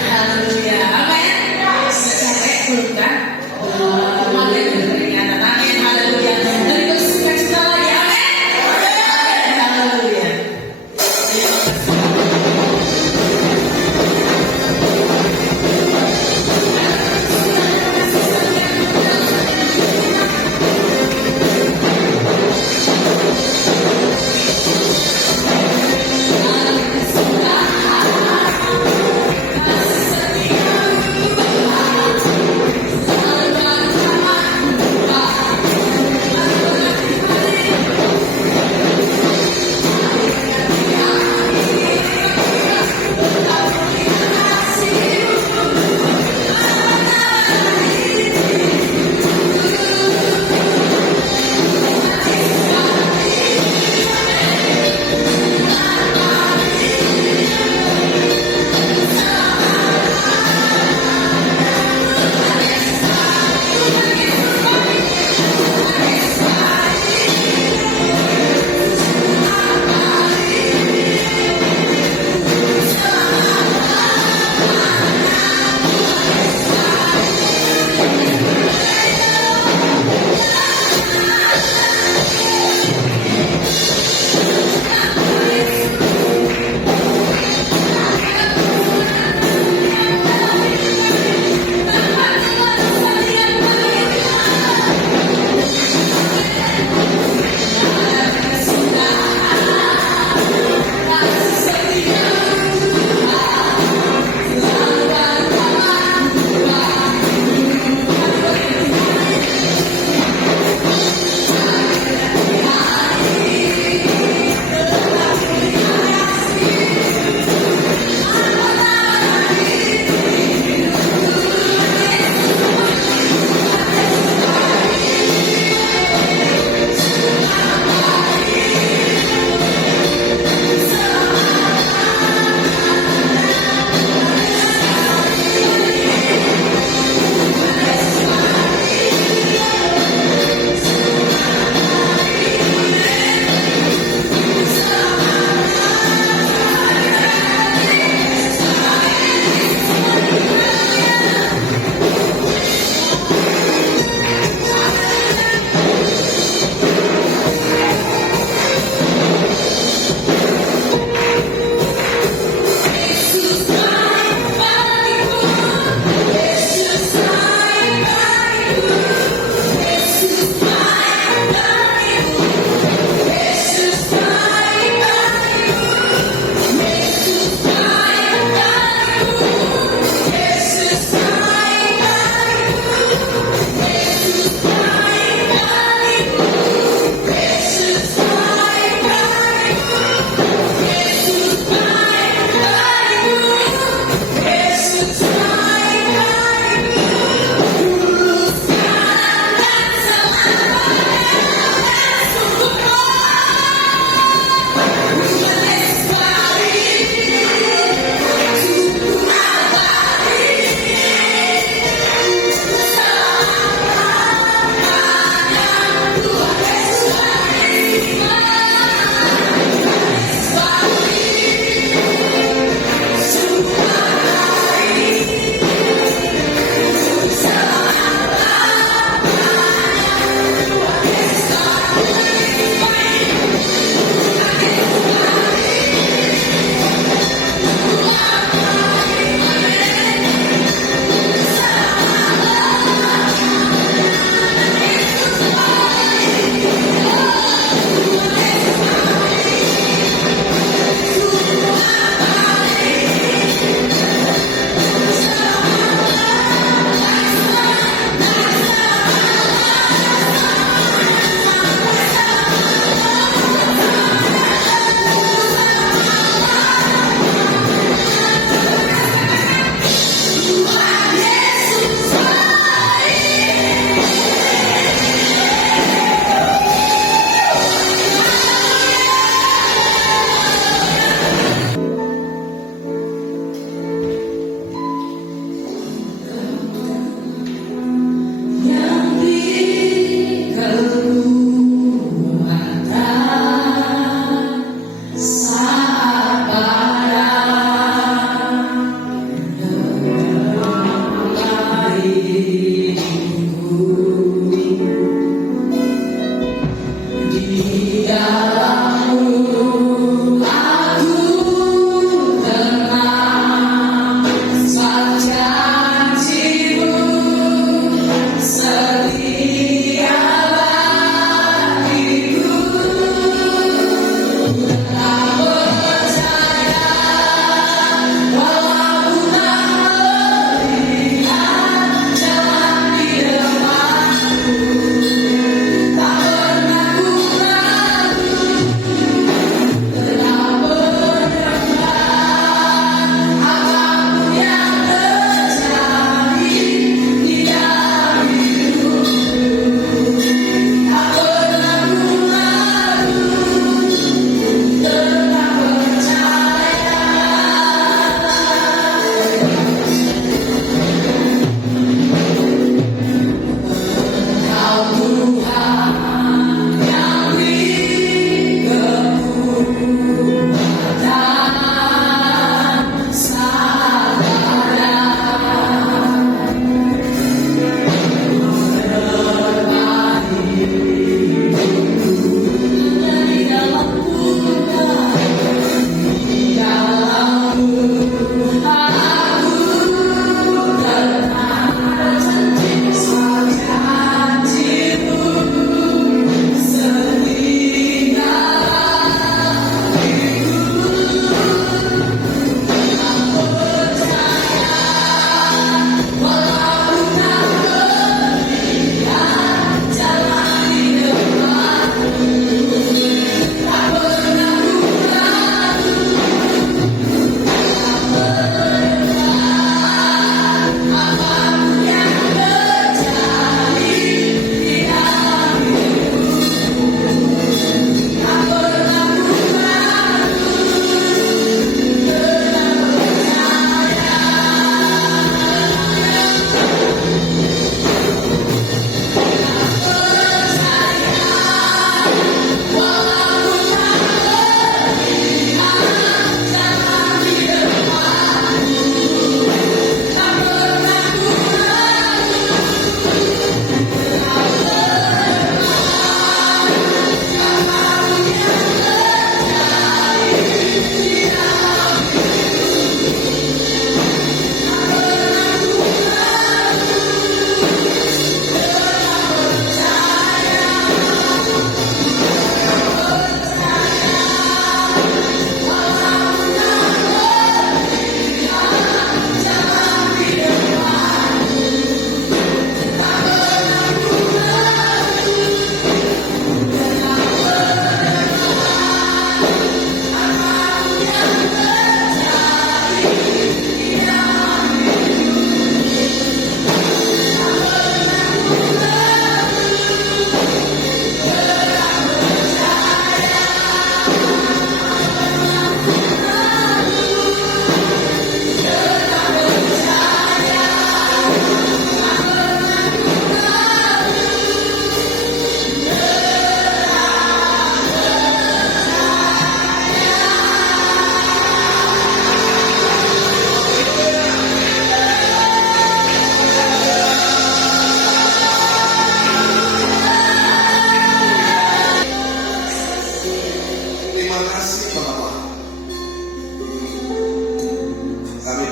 Haleluya. Amin. Capek belum kan? Kemarin peringatan. Amin. Haleluya. Dari bersukacita lagi. Amin. Haleluya.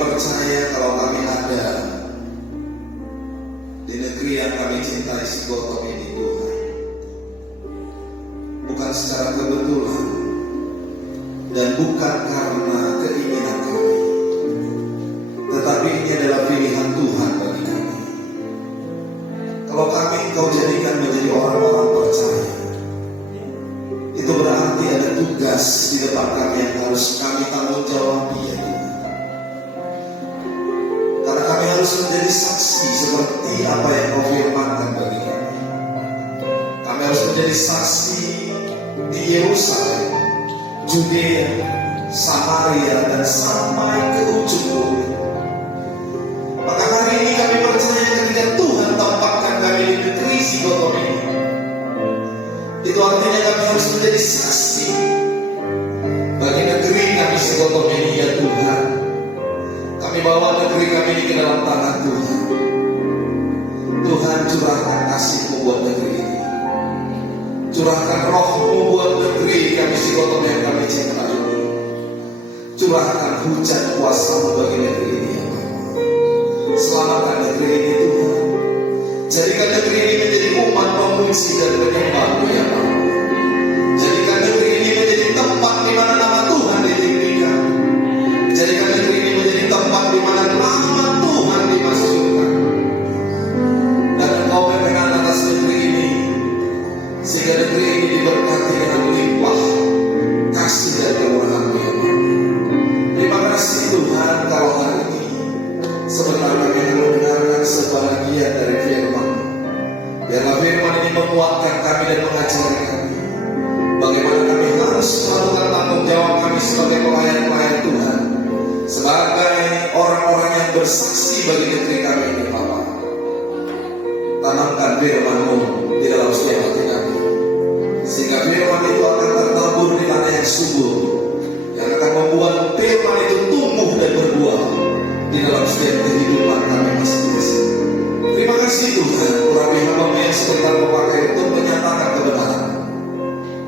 percaya kalau kami ada di negeri yang kami cintai Sigotom ini, Tuhan, bukan secara kebetulan dan bukan karena keinginan kami, tetapi ini adalah pilihan Tuhan bagi kami. Kalau kami Engkau jadikan menjadi orang-orang percaya, itu berarti ada tugas di depan kami yang harus kami tanggung jawab, ya Tuhan. Karena kami harus menjadi saksi seperti apa yang Kau firmankan bagi kami. Kami harus menjadi saksi di Yerusalem, Judea, Samaria, dan sampai ke ujung bumi. Maka hari ini kami percaya ketika Tuhan tempatkan kami di negeri Sigotom ini, itu artinya kami harus menjadi saksi bagi negeri kami Sigotom ini, ya Tuhan. Kami bawa negeri kami ini ke dalam tangan Tuhan. Tuhan, curahkan kasih-Mu buat negeri ini. Curahkan roh-Mu buat negeri kami Sigotom yang kami cintai ini. Curahkan hujan kuasa-Mu bagi negeri ini, ya Bapa. Selamatkan negeri ini, Tuhan. Jadikan negeri ini menjadi umat pemuji dan penyembah-Mu, ya Bapa. Jadikan negeri ini menjadi tempat di mana nama Tuhan ditinggikan. Jadikan negeri ini menjadi tempat di mana nama Tuhan dimasyhurkan. Dan Engkau berkenan atas negeri ini, sehingga negeri ini diberkati dengan limpah kasih dan kemurahan-Mu, ya Bapa. Terima kasih Tuhan, kalau hari ini sebentar kami akan mendengarkan sebahagian dari firman. Biarlah firman ini menguatkan kami dan mengajari kami bagaimana kami harus melakukan tanggung jawab kami sebagai pelayan-pelayan Tuhan, sebagai orang-orang yang bersaksi bagi negeri kami ini, Bapa. Tanamkan firman-Mu di dalam setiap hati kami, sehingga firman itu akan tertabur di tanah yang subur, yang akan membuat firman itu tumbuh dan berbuah di dalam setiap kehidupan kami masing-masing. Terima kasih Tuhan, urapi hamba-Mu yang sebentar memakai untuk menyatakan kebenaran.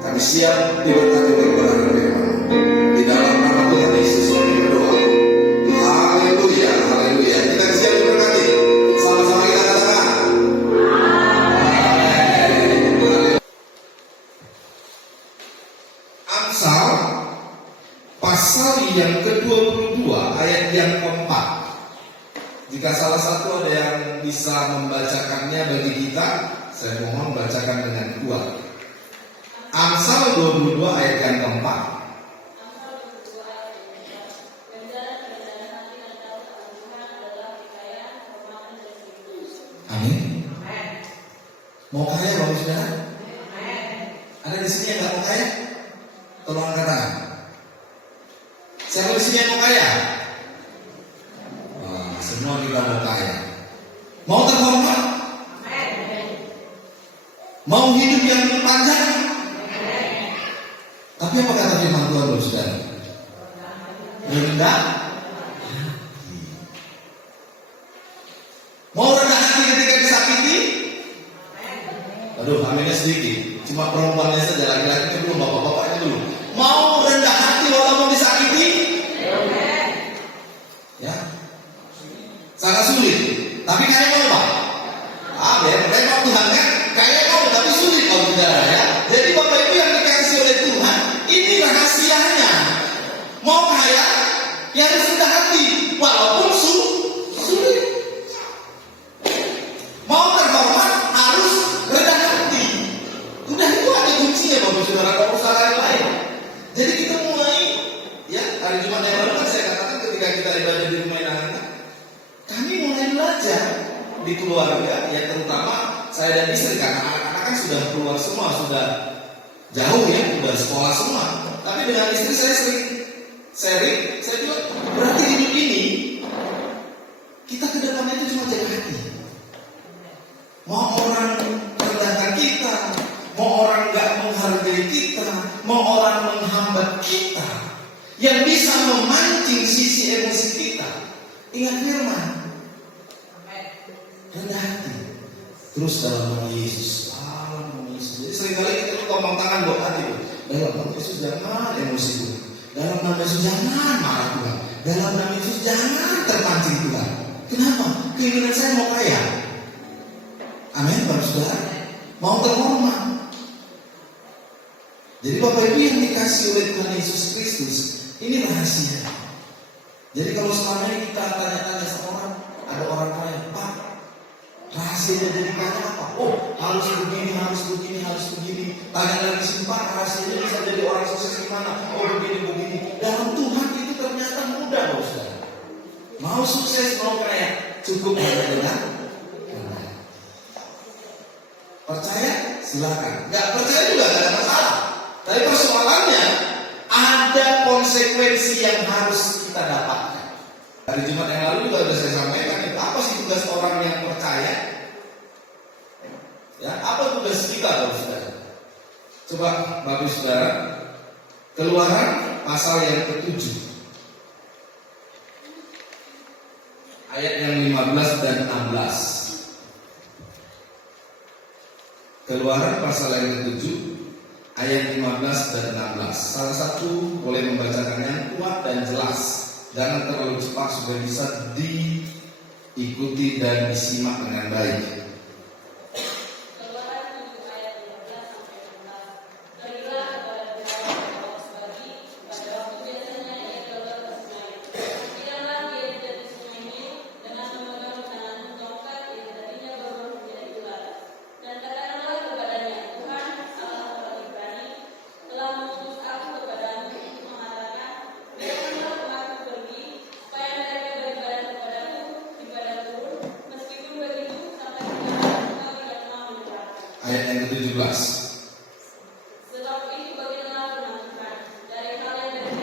Kami siap diberkati oleh kebenaran firman. Di dalam nama Tuhan Yesus kami berdoa. Haleluya, haleluya. Kita siap diberkati. Sama-sama kita katakan. Amsal pasal yang ke-22 ayat yang ke-4. Jika salah satu ada yang bisa membacakannya bagi kita, saya mohon bacakan dengan kuat. Amsal 22 ayat yang ke-4. Amin. Mau kaya Bapak Saudara? Ada di sini yang nggak mau kaya? Tolong angkat tangan. Siapa di sini yang mau kaya? Wah, semua kita mau kaya. Mau terhormat? Mau hidup yang panjang? Tapi apa kata firman Tuhan, Bapak Saudara? Rendah. Mau rendah hati ketika disakiti? Aduh, aminnya sedikit. Cuma perempuannya saja, laki-lakinya belum, bapak-bapaknya belum. Mau rendah hati walaupun disakiti? Ya, sangat sulit. Tapi kayaknya mau Pak? Memang Tuhan kan kayaknya mau, tapi sulit kalau saudara ya. Jadi Bapak Ibu yang dikasih oleh Tuhan, ini rahasianya. Mau kaya, ya harus rendah hati, walaupun sulit. Mau terhormat, harus rendah hati. Udah itu ada kuncinya Bapak Saudara, kalau usaha yang lain. Jadi kita mulai, ya hari Jumat yang lalu kan saya katakan ketika kita ibadah di rumah anak-anak, kami mulai belajar di keluarga, ya terutama saya dan istri, karena anak-anak kan sudah keluar semua, sudah jauh ya, sudah sekolah semua. Tapi dengan istri saya sering sharing, saya juga berarti hidup ini kita ke depannya itu cuma jaga hati. Mau orang merendahkan kita, mau orang gak menghargai kita, mau orang menghambat kita, yang bisa memancing sisi emosi kita, ingat firman, rendah hati, terus dalam nama Yesus. Jadi seringkali kita tuh ngomong tangan buat hati, dalam nama Yesus jangan emosi Tuhan, dalam nama Yesus jangan marah Tuhan, dalam nama Yesus jangan keinginan saya mau kaya. Amin, Bapak Saudara. Mau terhormat. Jadi Bapak Ibu yang dikasih oleh Tuhan Yesus Kristus, ini rahasia. Jadi kalau selama ini kita tanya-tanya sama orang, ada orang kaya, Pak, rahasianya jadi kaya apa? Oh, harus begini, harus begini, harus begini. Tanya lagi sih, Pak, rahasianya bisa jadi orang sukses gimana? Oh, begini. Dalam Tuhan itu ternyata mudah, Bapak Saudara. Mau sukses, mau kaya, cukup hanya dengan percaya, silakan. Nggak percaya juga nggak ada masalah. Tapi persoalannya ada konsekuensi yang harus kita dapatkan. Hari Jumat yang lalu juga sudah saya sampaikan itu apa sih tugas orang yang percaya? Ya, apa tugas kita, Bapak Saudara? Coba Bapak Saudara, Keluaran pasal yang ke-7 ayat yang 15 dan 16. Keluaran pasal yang ke-7 ayat 15 dan 16. Salah satu boleh membacakan yang kuat dan jelas. Jangan terlalu cepat supaya bisa diikuti dan disimak dengan baik. Ayat yang ke-17. Sebab itu bagilah firman dari kalian dari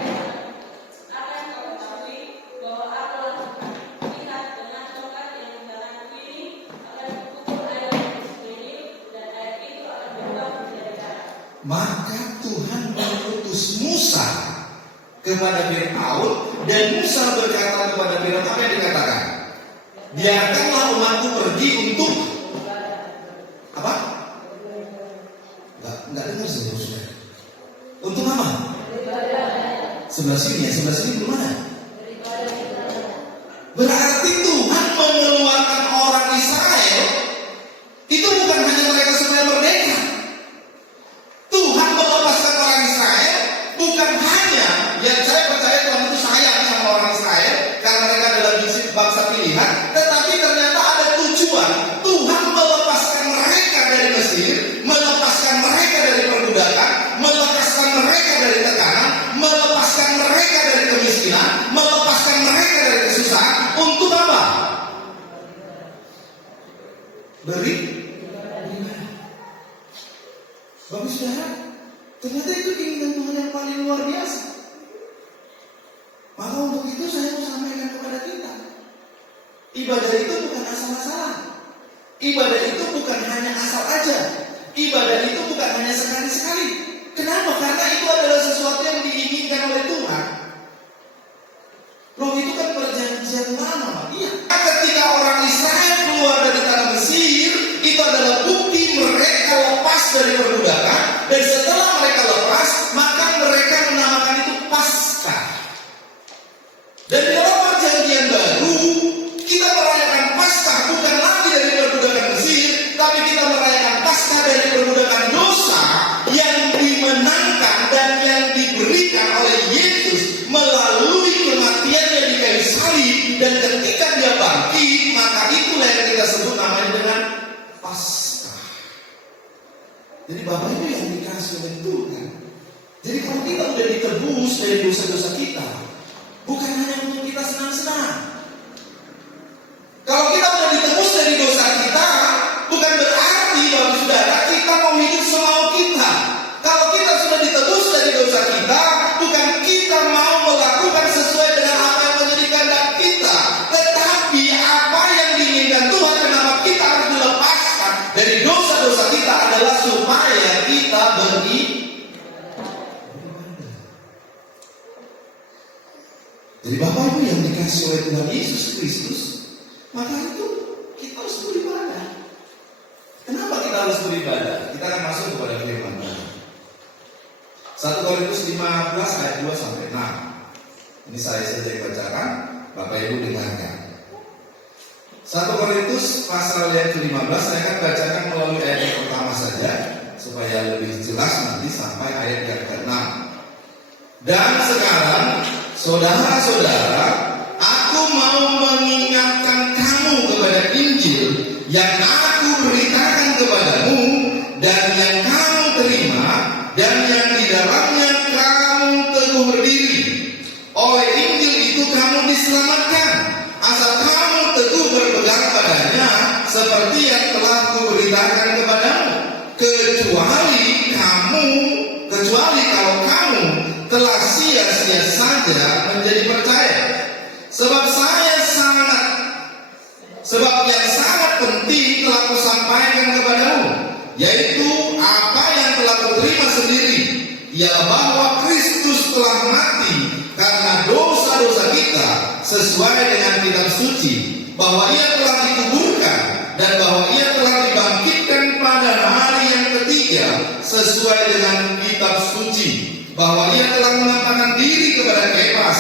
akan kau ketahui bahwa aku adalah Tuhan. Lihat dengan tongkat yang di tanganku ini akan kupukul air di sini dan air itu akan berubah menjadi darah. Maka Tuhan mengutus Musa kepada Firaun dan Musa berkata kepada Firaun, apa yang dikatakan? Biarkanlah umatku pergi untuk apa? Enggak dengar sih, Saudara. Untuk apa? Sebelah sini ya, sebelah sini belum ada. Berarti Tuhan mengeluarkan orang Israel itu bukan hanya mereka supaya merdeka. Tuhan melepaskan orang Israel bukan hanya, yang saya percaya Tuhan itu sayang sama orang Israel karena mereka adalah bangsa pilihan, tetapi ternyata ada tujuan. Tuhan melepaskan mereka dari Mesir, melepaskan mereka dari perbudakan, melepaskan mereka dari tekanan, melepaskan mereka dari kemiskinan, melepaskan mereka dari kesusahan. Untuk apa? Beri. Bagus Saudara, ternyata itu keinginan Tuhan yang paling luar biasa. Maka untuk itu saya mau sampaikan kepada kita, ibadah itu bukan asal-asalan. Ibadah itu bukan hanya asal aja. Ibadah itu bukan hanya sekali-sekali. Kenapa? Karena itu adalah sesuatu yang diinginkan oleh Tuhan. Loh, itu kan perjanjian lama. Iya. Ketika orang Israel keluar dari tanah Mesir, itu adalah bukti mereka lepas dari perbudakan. Dan setelah mereka lepas, maka mereka menamakan itu Paskah. Dan dalam perjanjian baru, kita merayakan Paskah bukan lagi dari perbudakan Mesir, tapi kita merayakan Paskah dari perbudakan dosa yang dimenangkan dan yang diberikan oleh Yesus melalui kematiannya di kayu salib. Dan ketika dia bangkit, maka itulah yang kita sebut namanya dengan Paskah. Jadi Bapak Ibu yang dikasih oleh Tuhan. Jadi kalau kita sudah ditebus dari dosa-dosa kita, bukan hanya untuk kita senang-senang. Kalau kita sudah ditebus dari dosa kita, bukan berarti Bapak Saudara kita mau hidup semau kita. Kalau kita sudah ditebus dari dosa kita, bukan kita mau melakukan sesuai dengan apa yang menjadi kehendak kita, tetapi apa yang diinginkan Tuhan, kenapa kita harus dilepaskan dari dosa-dosa kita adalah supaya kita beribadah. Jadi Bapak Ibu yang dikasih oleh Tuhan Yesus Kristus, maka itu kita harus beribadah. Kenapa kita harus beribadah? Kita akan masuk kepada firman Tuhan. 1 Korintus 15 ayat 2 sampai 6. Ini saya saja yang bacakan, Bapak Ibu dengarkan. 1 1 Korintus pasal yang ke-15, saya akan bacakan melalui ayat yang pertama saja supaya lebih jelas nanti sampai ayat yang ke-6. Dan sekarang, saudara-saudara, aku mau mengingatkan kamu kepada Injil yang aku beritakan kepadamu dan yang kamu terima dan yang di dalamnya kamu teguh berdiri. Oleh Injil itu kamu diselamatkan, asal kamu teguh berpegang padanya seperti yang telah kuberitakan kepadamu. Kecuali kalau kamu telah sia-sia saja menjadi percaya. Sebab yang sangat penting telah kusampaikan kepadamu, yaitu apa yang telah kuterima sendiri, ialah bahwa Kristus telah mati karena dosa-dosa kita sesuai dengan kitab suci, bahwa ia telah dikuburkan dan bahwa ia telah dibangkitkan pada hari yang ketiga sesuai dengan kitab suci, bahwa ia telah menampakkan diri kepada Kefas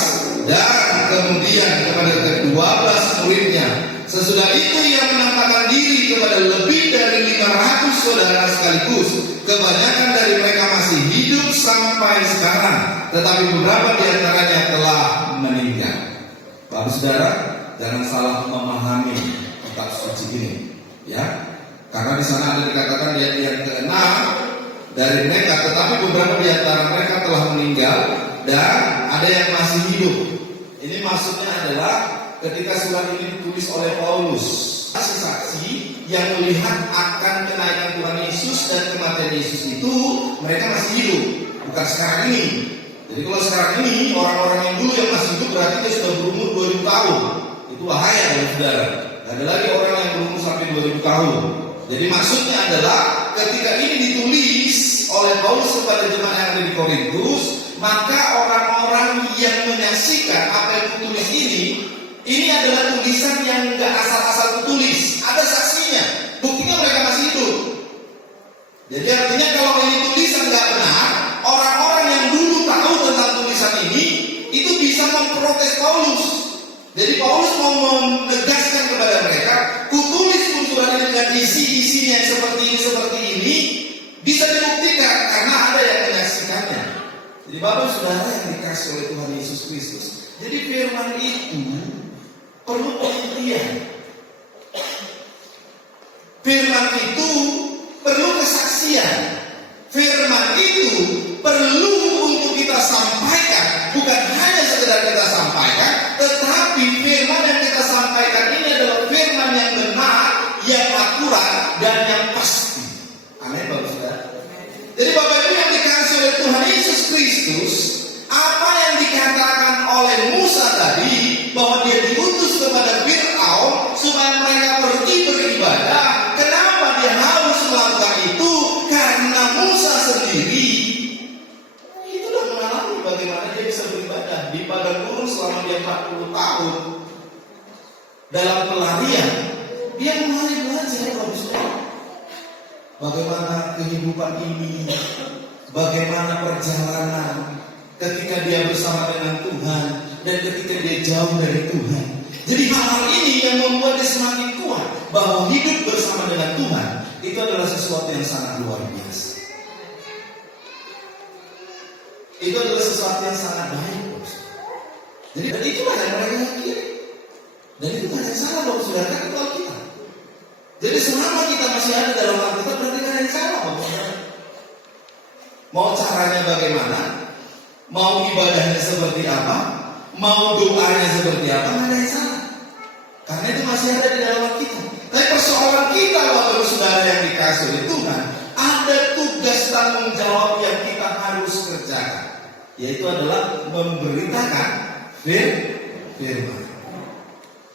dan kemudian kepada ke-12 muridnya. Sesudah itu ia menampakkan diri kepada lebih dari 500 saudara sekaligus. Kebanyakan dari mereka masih hidup sampai sekarang, tetapi beberapa di antaranya telah meninggal. Bapak saudara, jangan salah memahami kitab suci ini, ya. Karena di sana ada dikatakan di ayat yang ke-6 dari mereka, tetapi beberapa di antara mereka telah meninggal dan ada yang masih hidup. Ini maksudnya adalah ketika surat ini ditulis oleh Paulus, saksi-saksi yang melihat akan kenaikan Tuhan Yesus dan kematian Yesus itu, mereka masih hidup, bukan sekarang ini. Jadi kalau sekarang ini orang-orang yang dulu yang masih hidup berarti dia sudah berumur 2000 tahun. Itu bahaya ya saudara. Ada lagi orang yang berumur sampai 2000 tahun. Jadi maksudnya adalah ketika ini ditulis oleh Paulus kepada jemaat yang ada di Korintus, maka orang-orang yang menyaksikan apa yang kutulis ini adalah tulisan yang enggak asal-asal kutulis. Ada saksinya, buktinya mereka masih hidup. Jadi artinya kalau ini tulisan enggak benar, orang-orang yang dulu tahu tentang tulisan ini itu bisa memprotes Paulus. Jadi Paulus mau menegaskan kepada mereka, kutulis surat ini dengan isi-isinya yang seperti ini bisa dibuktikan karena ada yang menyaksikannya. Jadi Bapak saudara yang dikasih oleh Tuhan Yesus Kristus, jadi firman itu perlu penelitian. Firman itu perlu kesaksian. Firman itu perlu untuk kita sampaikan, bukan hanya sekedar kita sampaikan, tetapi firman yang kita sampaikan ini adalah firman yang benar, yang akurat dan yang pasti. Amin Bapak saudara. Jadi Bapak Ibu yang dikasih oleh Tuhan Yesus Kristus, apa yang dikatakan oleh Musa tadi, bahwa dia diutus kepada Fir'aun supaya mereka pergi beribadah. Kenapa dia harus melakukan itu? Karena Musa sendiri itu sudah mengalami bagaimana dia bisa beribadah di padang gurun selama dia 40 tahun dalam pelarian. Dia mulai belajar bagaimana kehidupan ini, bagaimana perjalanan ketika dia bersama dengan Tuhan dan ketika dia jauh dari Tuhan. Jadi hal-hal ini yang membuat dia semakin kuat bahwa hidup bersama dengan Tuhan itu adalah sesuatu yang sangat luar biasa. Itu adalah sesuatu yang sangat baik. Jadi dan itulah yang mereka yakini. Dan itu kan yang salah Bapak saudara, kan itu kita. Jadi selama kita masih ada dalam Alkitab berarti kan yang salah Bapak saudara. Mau caranya bagaimana? Mau ibadahnya seperti apa? Mau doanya seperti apa? Nggak ada yang salah. Karena itu masih ada di dalam kita. Tapi persoalan kita Bapak saudara yang dikasih oleh Tuhan, ada tugas tanggung jawab yang kita harus kerjakan, yaitu adalah memberitakan firman.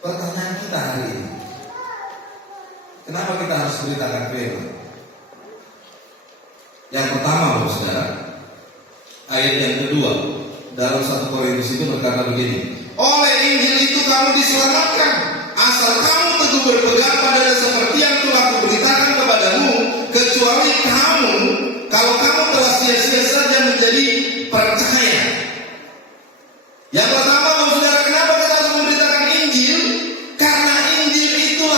Pertanyaan kita hari ini, kenapa kita harus beritakan firman? Yang pertama Bapak saudara, ayat yang kedua dalam 1 Korintus itu berkata begini, oleh Injil itu kamu diselamatkan, asal kamu teguh berpegang padanya seperti yang telah kuberitakan kepadamu, kecuali kamu, kalau kamu telah sia-sia saja menjadi percaya. Yang pertama Bapak saudara, kenapa kita harus memberitakan Injil? Karena Injil itulah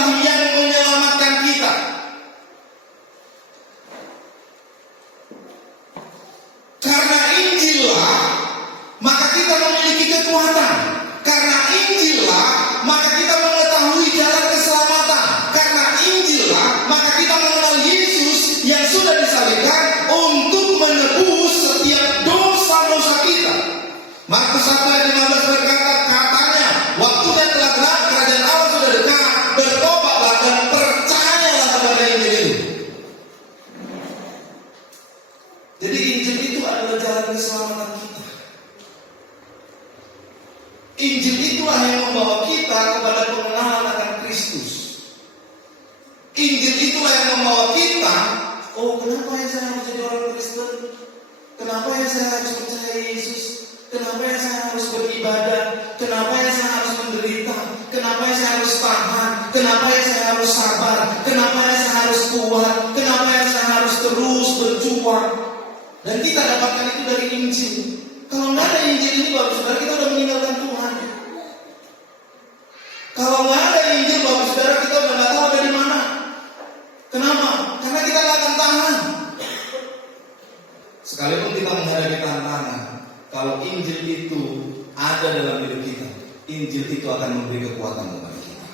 Injil itulah yang membawa kita kepada pengenalan akan Kristus. Injil itulah yang membawa kita, oh kenapa ya saya harus jadi orang Kristen? Kenapa ya saya harus percaya Yesus? Kenapa ya saya harus beribadah? Kenapa ya saya harus menderita? Kenapa ya saya harus tahan? Kenapa ya saya harus sabar? Kenapa ya saya harus kuat? Kenapa ya saya harus terus berjuang? Dan kita dapatkan itu dari Injil. Kalau nggak ada Injil ini, Bapak Saudara, kita udah meninggalkan Tuhan. Kalau nggak ada Injil, Bapak Saudara, kita udah nggak tahu ada di mana. Kenapa? Karena kita nggak akan tahan. Sekalipun kita menghadapi tantangan, kalau Injil itu ada dalam hidup kita, Injil itu akan memberi kekuatan kepada kita.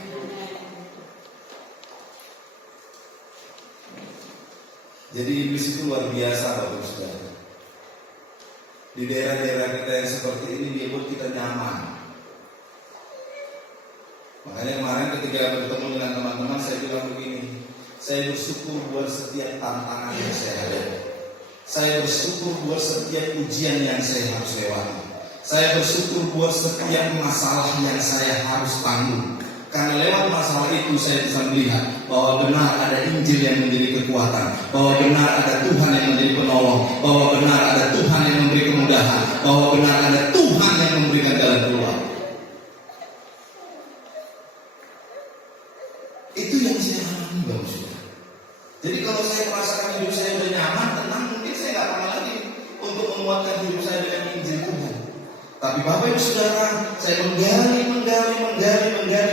Jadi iblis itu luar biasa, Bapak Saudara. Di daerah-daerah kita yang seperti ini, dia buat kita nyaman. Makanya kemarin ketika bertemu dengan teman-teman, saya bilang begini, saya bersyukur buat setiap tantangan yang saya hadapi. Saya bersyukur buat setiap ujian yang saya harus lewati. Saya bersyukur buat setiap masalah yang saya harus tanggung. Karena lewat masalah itu saya bisa melihat bahwa benar ada Injil yang menjadi kekuatan, bahwa benar ada Tuhan yang menjadi penolong, bahwa benar ada Tuhan yang memberi kemudahan, bahwa benar ada Tuhan yang memberikan jalan keluar. Itu yang saya alami, Bapak Saudara. Jadi kalau saya merasakan hidup saya udah nyaman, tenang, mungkin saya nggak pernah lagi untuk menguatkan hidup saya dengan Injil Tuhan. Tapi Bapak Ibu Saudara, saya menggali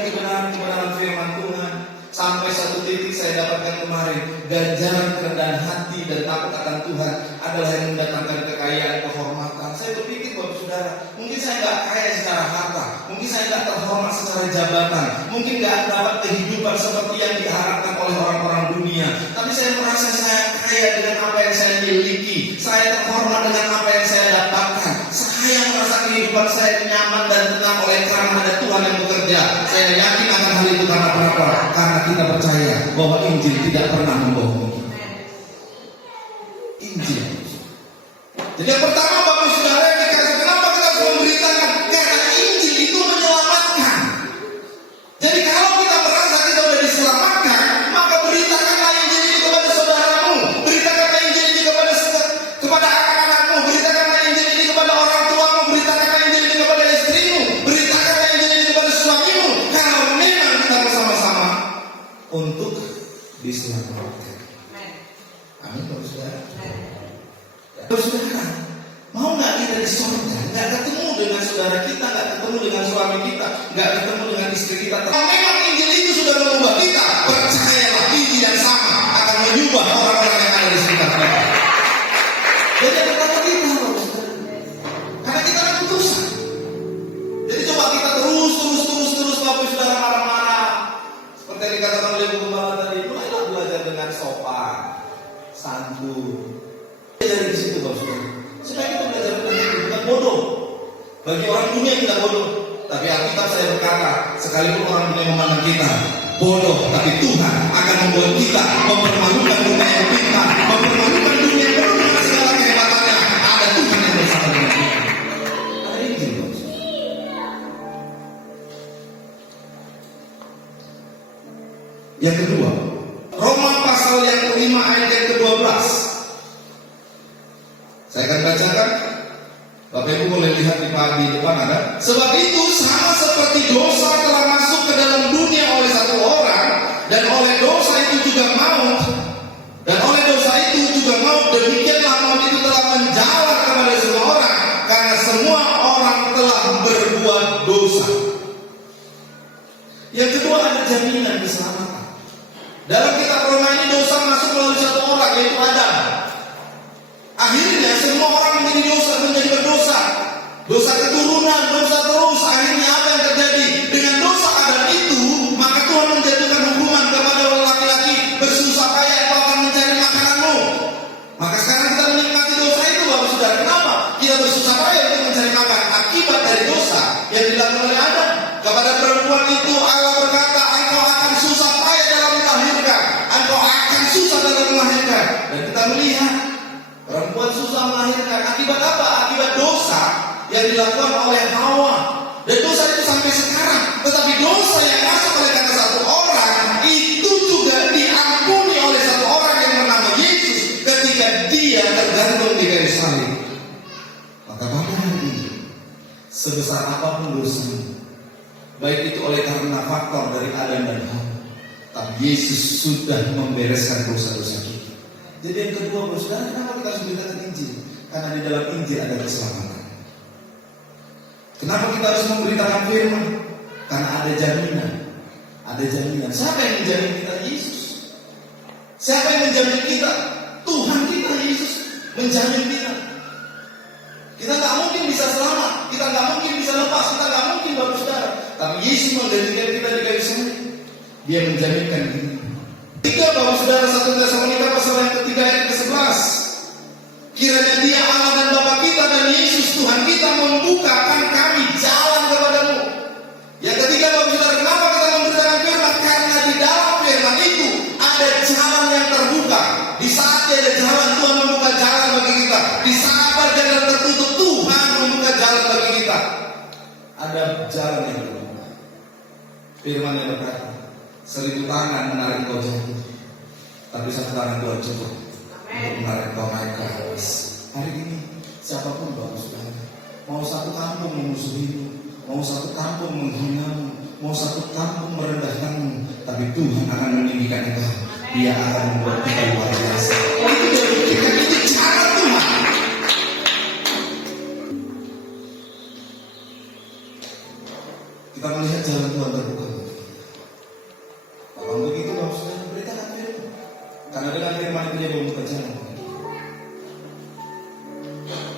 kebenaran firman Tuhan. Sampai satu titik saya dapatkan kemarin, ganjaran kerendahan hati dan takut akan Tuhan adalah yang mendatangkan kekayaan, kehormatan. Saya berpikir, Bapak Saudara, mungkin saya nggak kaya secara harta, mungkin saya nggak terhormat secara jabatan, mungkin nggak dapat kehidupan seperti yang diharapkan oleh orang-orang dunia. Tapi saya merasa saya kaya dengan apa yang saya miliki, saya terhormat dengan apa yang saya dapatkan. Saya merasa kehidupan saya nyaman dan tenang oleh karena ada Tuhan yang bekerja. Saya yakin akan hal itu karena apa? Karena kita percaya bahwa Injil tidak pernah membohongi. Injil. Jadi yang pertama, Bapak Saudara, yang dikasih, kenapa kita harus memberitakan? Karena Injil itu menyelamatkan. Jadi kalau kita merasa kita sudah diselamatkan, maka beritakanlah Injil ini kepada saudaramu, beritakanlah Injil ini kepada anak-anakmu, beritakanlah Injil ini kepada orang tuamu, beritakanlah Injil ini kepada istrimu, beritakanlah Injil ini kepada suamimu. Kalau memang kita bersama-sama untuk diselamatkan. Amin, Bapak Saudara. Bapak Saudara, mau nggak kita di surga? Nggak ketemu dengan saudara kita, nggak ketemu dengan suami kita, nggak ketemu dengan istri kita. Kalau memang Injil itu sudah mengubah kita, percayalah Injil yang sama akan mengubah orang-orang yang ada di sekitar kita. Jadi yang pertama kita, Bapak Saudara, karena kita akan putusan. Jadi coba kita terus Bapak Saudara marah-marah. Seperti yang dikatakan oleh Bu Gembala tadi, mulailah belajar dengan sopan, santun. Dari situ, Bapak Saudara, supaya kita belajar bukan bodoh. Bagi orang dunia kita bodoh, tapi Alkitab saya berkata, sekalipun orang dunia memandang kita bodoh, tapi Tuhan akan membuat kita mempermalukan dunia yang pintar, mempermalukan dunia yang penuh dengan segala kehebatannya. Ada Tuhan yang bersama dengan kita. Ada Injil, Bapak Saudara. Yang kedua, Roma pasal yang kelima ayat yang ke-12. Saya akan bacakan. Bapak Ibu boleh lihat di depan ada. Sebab itu sama seperti dosa telah masuk ke dalam dunia oleh satu orang, dan oleh dosa itu juga maut, dan oleh dosa itu juga maut, demikianlah maut itu telah menjalar kepada semua orang, karena semua orang telah berbuat dosa. Yang kedua, ada jaminan keselamatan. Dalam kitab Roma ini dosa masuk melalui satu orang, yaitu Adam. Akhirnya semua orang menjadi berdosa. Dosa keturunan, dosa terus. Akhirnya apa yang terjadi? Dengan dosa Adam itu, maka Tuhan menjatuhkan hukuman kepada laki-laki. Bersusah payah engkau akan mencari makananmu. Maka sekarang kita menikmati dosa itu, Bapak Saudara. Kenapa? Kita bersusah payah untuk mencari makan. Akibat dari dosa yang dilakukan oleh Adam. Kepada perempuan itu Allah berkata, engkau akan susah payah dalam melahirkan. Engkau akan susah dalam melahirkan. Dan kita melihat perempuan susah melahirkan. Akibat apa? Akibat dosa yang dilakukan oleh Hawa. Dan dosa itu baik itu oleh karena faktor dari Adam dan Hawa, tapi Yesus sudah membereskan dosa-dosa kita. Jadi yang kedua, saudara, kenapa kita harus memberitakan Injil? Karena di dalam Injil ada keselamatan. Kenapa kita harus memberitakan firman? Karena ada jaminan. Ada jaminan. Siapa yang menjamin kita? Yesus. Siapa yang menjamin kita? Tuhan kita, Yesus menjamin kita. Kita nggak mungkin bisa selamat, kita nggak mungkin bisa lepas, kita nggak mungkin Bapak Saudara. Tapi Yesus menjadikan kita di kayu salib. Dia menjaminkan kita. Tiga Bapak Saudara, 1 Tesalonika pasal yang ketiga ayat ke-11. Kiranya Dia Allah dan Bapa kita dan Yesus Tuhan kita membukakan kami jalan kepadamu. Yang ketiga Bapak Saudara, kenapa kita memberitakan firman? Karena di dalam firman itu ada jalan yang terbuka. Di saat ada jalan, Tuhan membuka jalan bagi kita. Di saat ada jalan tertutup, Tuhan membuka jalan bagi kita. Ada jalan yang terbuka. Firman yang berkata, 1000 tangan menarik kau jatuh, tapi 1 tangan Tuhan cukup untuk menarik kau naik ke atas. Hari ini siapapun Bapak Saudara, mau satu kampung memusuhimu, mau satu kampung menghinamu, mau satu kampung merendahkanmu, tapi Tuhan akan meninggikan engkau. Dia akan membuat kita luar biasa. Itu dari kita, itu cara Tuhan. Kita melihat jalan Tuhan terbuka. Kalau begitu Bapak Saudara, beritakan firman. Karena dengan firman itu dia membuka jalan.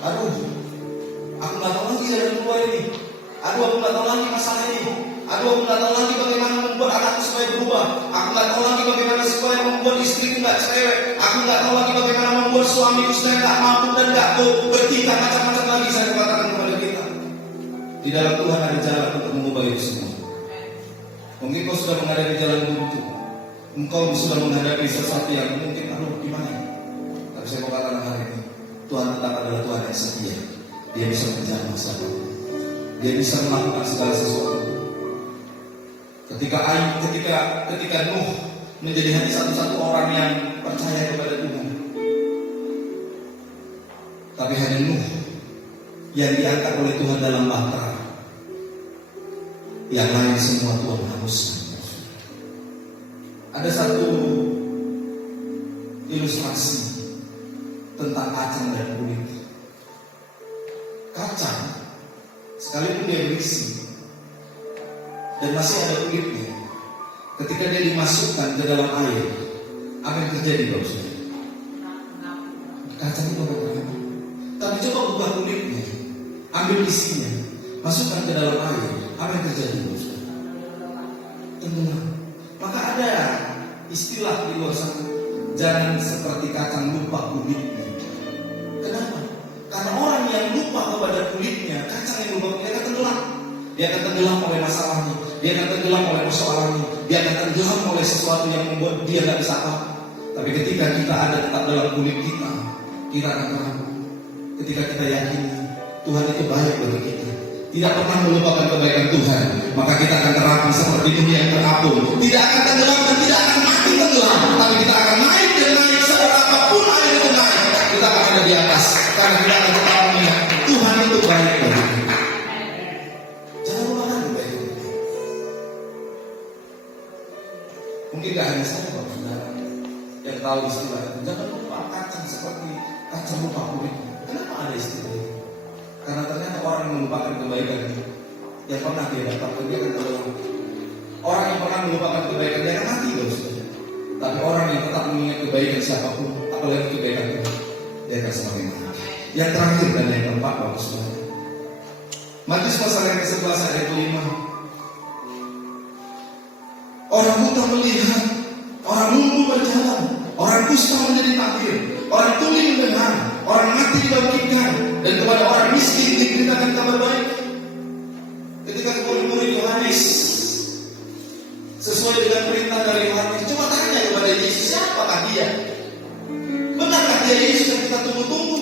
Aduh, aku nggak tahu lagi jalan keluar ini. Aduh, aku nggak tahu lagi masalah ini. Aduh, aku nggak tahu lagi bagaimana membuat anakku supaya berubah. Aku nggak tahu lagi bagaimana supaya membuat istriku nggak cerewet. Aku nggak tahu lagi bagaimana membuat suamiku supaya nggak mampu dan nggak bertingkah macam-macam lagi. Saya katakan kepada kita, di dalam Tuhan ada jalan untuk mengubah itu semua. Mungkin kau sudah menghadapi jalan buntu. Engkau sudah menghadapi sesuatu yang mungkin gimana? Tapi saya mau katakan hari ini, Tuhan tetap adalah Tuhan yang setia. Dia bisa menjamah masalah. Dia bisa melakukan segala sesuatu. Ketika Nuh menjadi hanya satu-satu orang yang percaya kepada Tuhan, tapi hanya Nuh yang diangkat oleh Tuhan dalam bahtera. Yang lain semua Tuhan hanguskan. Ada satu ilustrasi tentang kacang dan kulit. Kacang, sekalipun dia berisi dan masih ada kulitnya, ketika dia dimasukkan ke dalam air, apa yang terjadi Bapak Saudara? Kacang itu akan berakhir. Tapi coba buka kulitnya, ambil isinya, masukkan ke dalam air, apa yang terjadi Bapak Saudara? Tenggelam. Maka ada istilah di luar sana, jangan seperti kacang lupa kulitnya. Kenapa? Karena orang yang lupa kepada kulitnya, kacang yang lupa kulitnya akan tenggelam. Dia akan tenggelam oleh masalahnya, dia akan tenggelam oleh persoalannya, dia akan tenggelam oleh sesuatu yang membuat dia tidak bisa apa. Tapi ketika kita ada tetap dalam kulit kita akan tahu. Ketika kita yakini Tuhan itu baik bagi kita, tidak pernah melupakan kebaikan Tuhan, maka kita akan terapi seperti dunia yang terapung. Tidak akan tenggelam dan tidak akan mati tenggelam, tapi kita akan naik dan naik seberapapun air itu naik. Kita akan ada di atas, karena kita akan tetap mengingat Tuhan itu baik bagi kita. Jangan lupakan kebaikan Tuhan. Mungkin gak hanya saya Bapak Saudara yang tahu istilah itu. Jangan lupa kacang seperti kacang lupa kulit. Kenapa ada istilah itu? Karena ternyata orang yang melupakan kebaikan yang pernah dia dapatkan, dia akan tenggelam. Orang yang pernah melupakan kebaikan, dia akan mati Bapak Saudara. Tapi orang yang tetap mengingat kebaikan siapapun, apalagi kebaikan Tuhan, dia akan semakin mati. Yang terakhir dan yang keempat Bapak Saudara, Matius pasal yang ke-11 ayat 5. Orang buta melihat, orang lumpuh berjalan, orang kusta menjadi takdir, orang tuli mendengar, orang mati dibangkitkan, dan kepada orang miskin diberitakan kabar baik. Ketika murid Yohanes sesuai dengan perintah dari Yohanes, coba tanya kepada Yesus, siapakah dia? Benarkah dia Yesus yang kita tunggu-tunggu?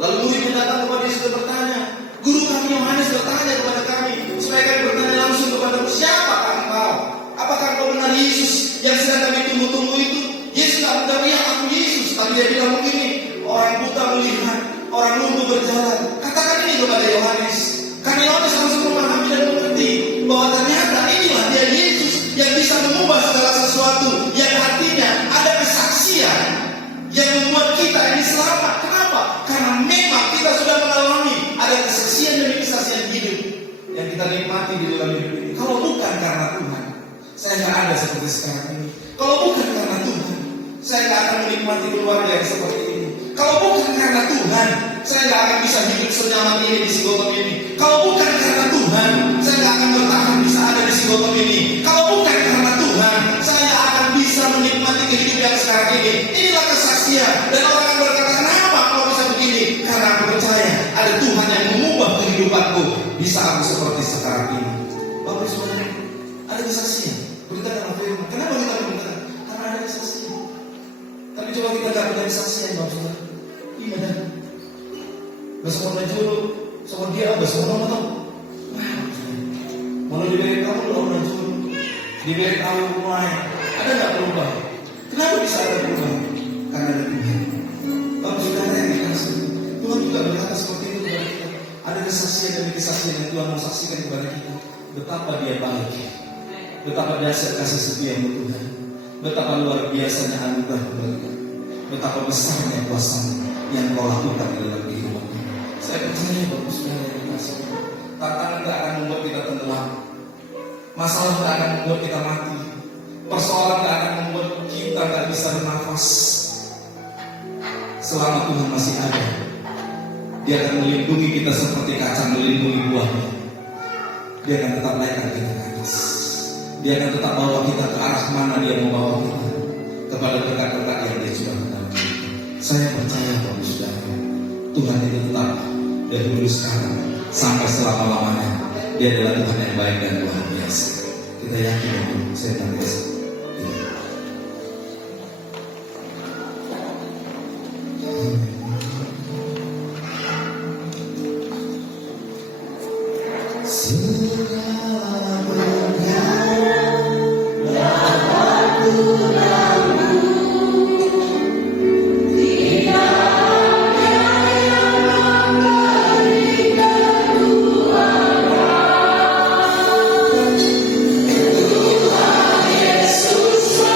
Lalu murid datang kepada Yesus dan bertanya, guru kami Yohanes bertanya kepada kami, supaya kami bertanya langsung kepada siapakah engkau? Apakah engkau benar Yesus yang sedang kami tunggu-tunggu itu? Yesus tidak menjawab, ya aku Yesus. Tapi dia bilang begini, orang buta melihat, orang lumpuh berjalan. Katakan ini kepada Yohanes. Karena Yohanes langsung memahami dan mengerti bahwa ternyata yang bisa mengubah segala sesuatu, yang artinya ada kesaksian yang membuat kita ini selamat. Kenapa? Karena memang kita sudah mengalami ada kesaksian demi kesaksian hidup yang kita nikmati di dalam hidup ini. Kalau bukan karena Tuhan, saya nggak ada seperti sekarang ini. Kalau bukan karena Tuhan, saya nggak akan menikmati keluarga yang seperti ini. Kalau bukan karena Tuhan, saya nggak akan bisa hidup senyaman ini di Sigotom ini. Kalau bukan karena Tuhan, saya nggak akan bertahan bisa ada di Sigotom ini. Kalau bukan karena Tuhan, saya nggak akan bisa menikmati kehidupan yang sekarang ini. Inilah kesaksian. Dan orang yang berkata, kenapa kalau bisa begini? Karena aku percaya ada Tuhan yang mengubah kehidupanku. Bisa aku seperti sekarang ini. Bapak Saudara, ada kesaksian. Beritakan firman. Kenapa kita beritakan? Karena ada kesaksian. Tapi coba kita gak punya kesaksian, Bapak Saudara. Gimana? Besok mau najul, sama dia, besok mau tahu. Mau diberi kamu loh najul, diberi kamu mulai. Ada nggak perubahan? Kenapa bisa ada perubahan? Karena ada Tuhan. Bapak Saudara yang dikasih, Tuhan juga berkata seperti itu kepada kita. Ada kesaksian demi kesaksian yang Tuhan mau saksikan kepada kita. Betapa dia baik, betapa dahsyat kasih setia Tuhan, betapa luar biasanya anugerah kepada kita, betapa besarnya kuasa yang Kau lakukan di dalam kehidupan kita. Saya percaya Bapak Saudara yang dikasih, tantangan tidak akan membuat kita tenggelam, masalah tidak akan membuat kita mati, persoalan tidak akan membuat kita tidak bisa bernafas. Selama Tuhan masih ada, Dia akan melindungi kita seperti kacang melindungi buahnya. Dia akan tetap naikkan kita ke atas. Dia akan tetap bawa kita ke arah mana Dia mau bawa kita, kepada berkat-berkat yang Dia sudah dalam kita. Saya percaya Bapak Saudara, Tuhan itu tetap dari dulu sekarang sampai selama-lamanya. Dia adalah Tuhan yang baik dan luar biasa. Kita yakin itu. Saya biasa. Yesus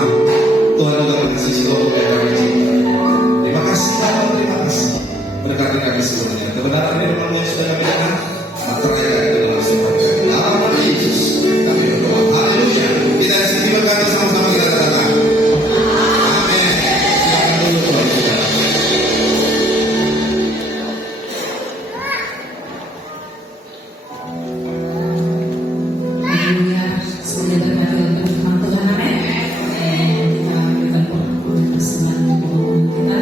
Tuhan juga mengasihi seluruh yang kami cinta. Terima kasih Bapak, terima kasih. Berkati kami semuanya. Kebenaran firman yang sudah kami dengar, terkait dengan langsung dalam nama Yesus kami berdoa. Haleluya. Kita terima kasih sama-sama kita katakan. Amin. Silakan dulu Tuhan kita. Haleluya. Semoga berkati untuk firman Tuhan. Amin. Kita berikan persembahan untuk kita.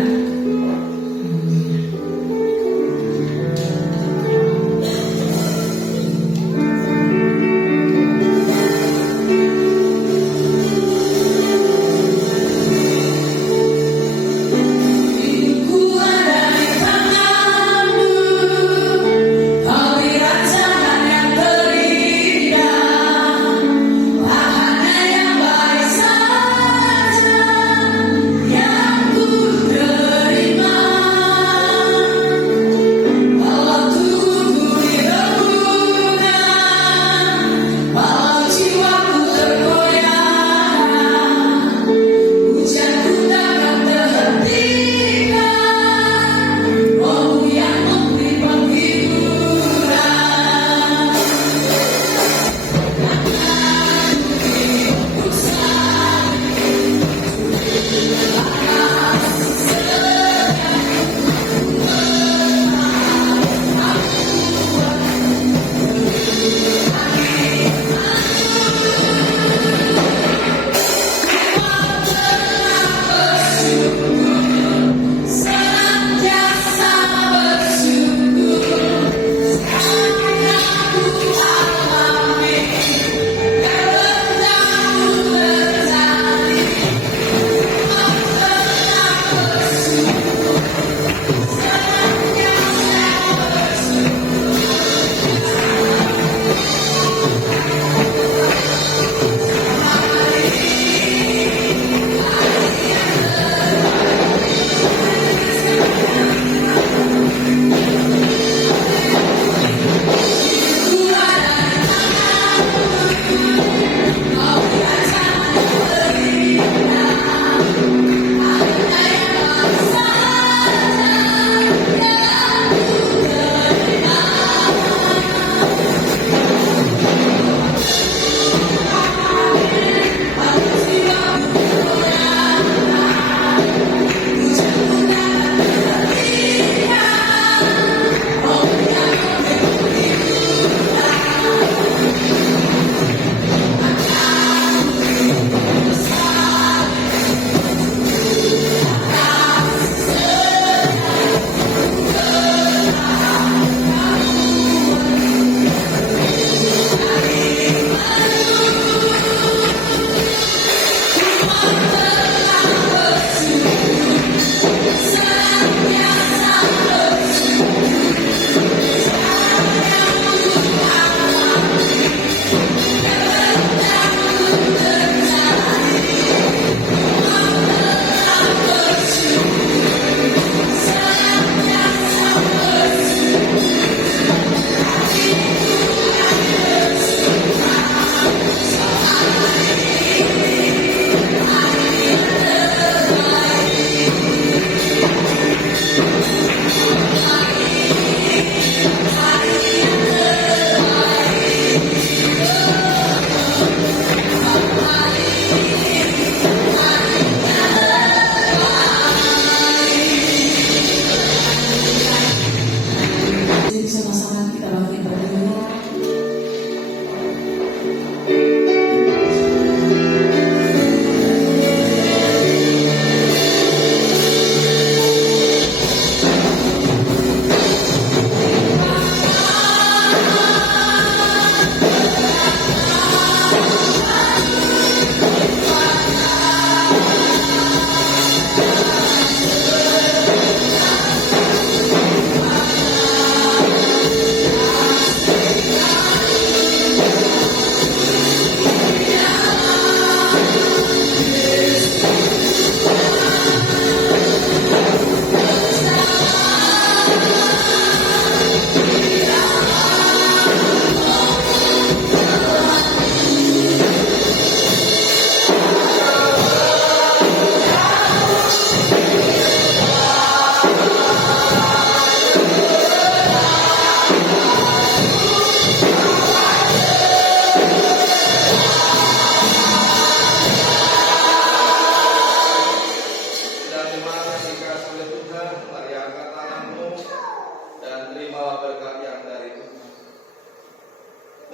terimalah berkat yang dari Tuhan.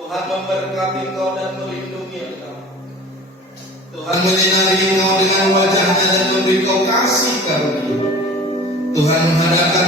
Tuhan memberkati engkau dan melindungi engkau. Tuhan menyinari engkau dengan wajahnya dan memberi engkau kasih karunia. Tuhan menghadapkan